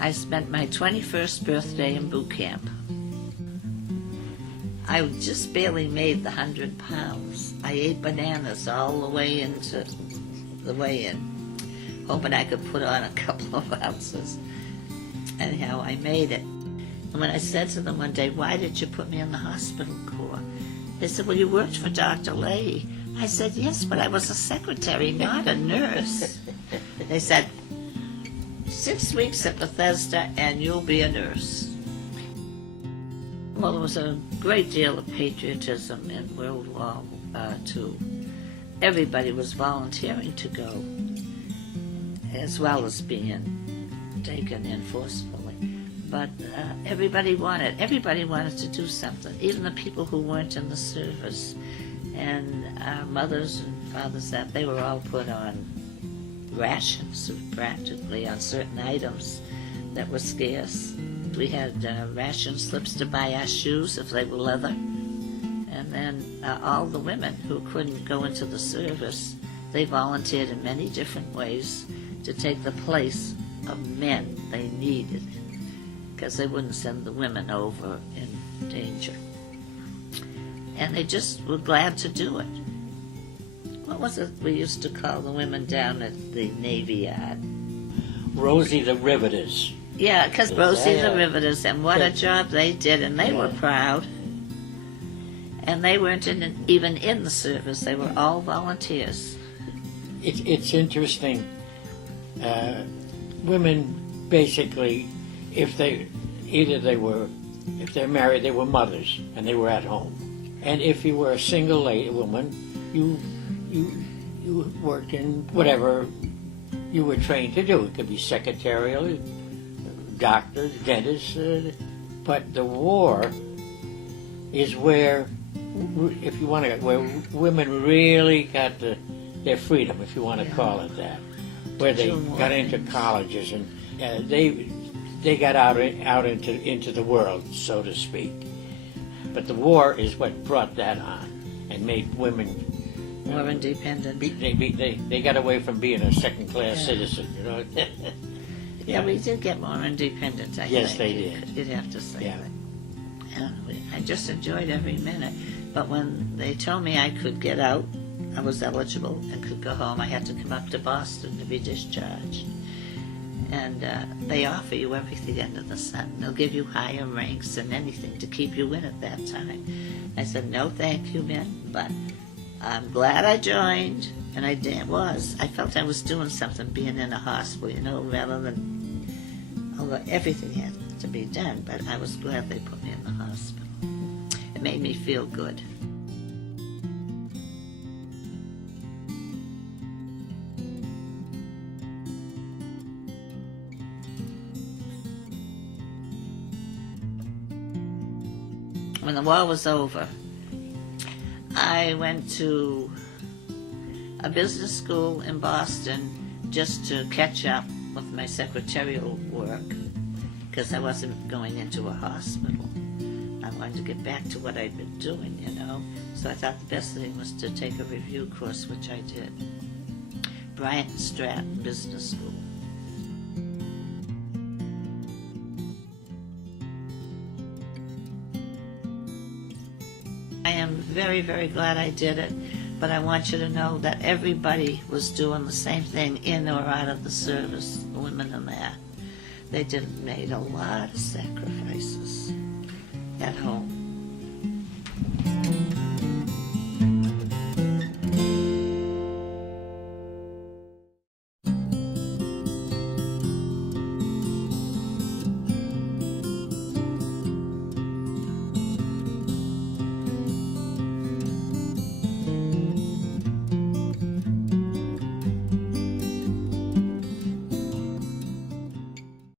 I spent my 21st birthday in boot camp. I just barely made the 100 pounds. I ate bananas all the way into the weigh-in, hoping I could put on a couple of ounces. Anyhow, I made it. And when I said to them one day, "Why did you put me in the hospital corps?" They said, "Well, you worked for Dr. Leahy." I said, "Yes, but I was a secretary, not a nurse." They said, 6 weeks at Bethesda and you'll be a nurse. Well, there was a great deal of patriotism in World War II. Everybody was volunteering to go, as well as being taken in forcefully. But everybody wanted to do something, even the people who weren't in the service. And our mothers and fathers, that they were all put on rations practically on certain items that were scarce. We had ration slips to buy our shoes if they were leather. And then all the women who couldn't go into the service, they volunteered in many different ways to take the place of men they needed, because they wouldn't send the women over in danger. And they just were glad to do it. What was it we used to call the women down at the Navy Yard? Rosie the Riveters. Yeah, because Rosie the Riveters, and what a job they did, and they were proud. And they weren't even in the service, they were all volunteers. It's interesting. Women basically, if they're married, they were mothers and they were at home. And if you were a single woman, you worked in whatever you were trained to do. It could be secretarial, doctors, dentists, but the war is where, if you want to, where women really got their freedom, if you want to call it that, where they got into colleges and they got out into the world, so to speak. But the war is what brought that on and made women more independent. They got away from being a second-class citizen, you know. Yeah, we did get more independent, I think. Yes, they did. You'd have to say that. And I just enjoyed every minute. But when they told me I could get out, I was eligible and could go home, I had to come up to Boston to be discharged. And they offer you everything under the sun. They'll give you higher ranks and anything to keep you in at that time. I said, "No, thank you, men, but I'm glad I joined." And I was. I felt I was doing something being in a hospital, you know, rather than, although everything had to be done, but I was glad they put me in the hospital. It made me feel good. When the war was over, I went to a business school in Boston just to catch up with my secretarial work, because I wasn't going into a hospital. I wanted to get back to what I'd been doing, you know. So I thought the best thing was to take a review course, which I did. Bryant and Stratton Business School. I am very, very glad I did it, but I want you to know that everybody was doing the same thing in or out of the service, the women and that. They made a lot of sacrifices at home.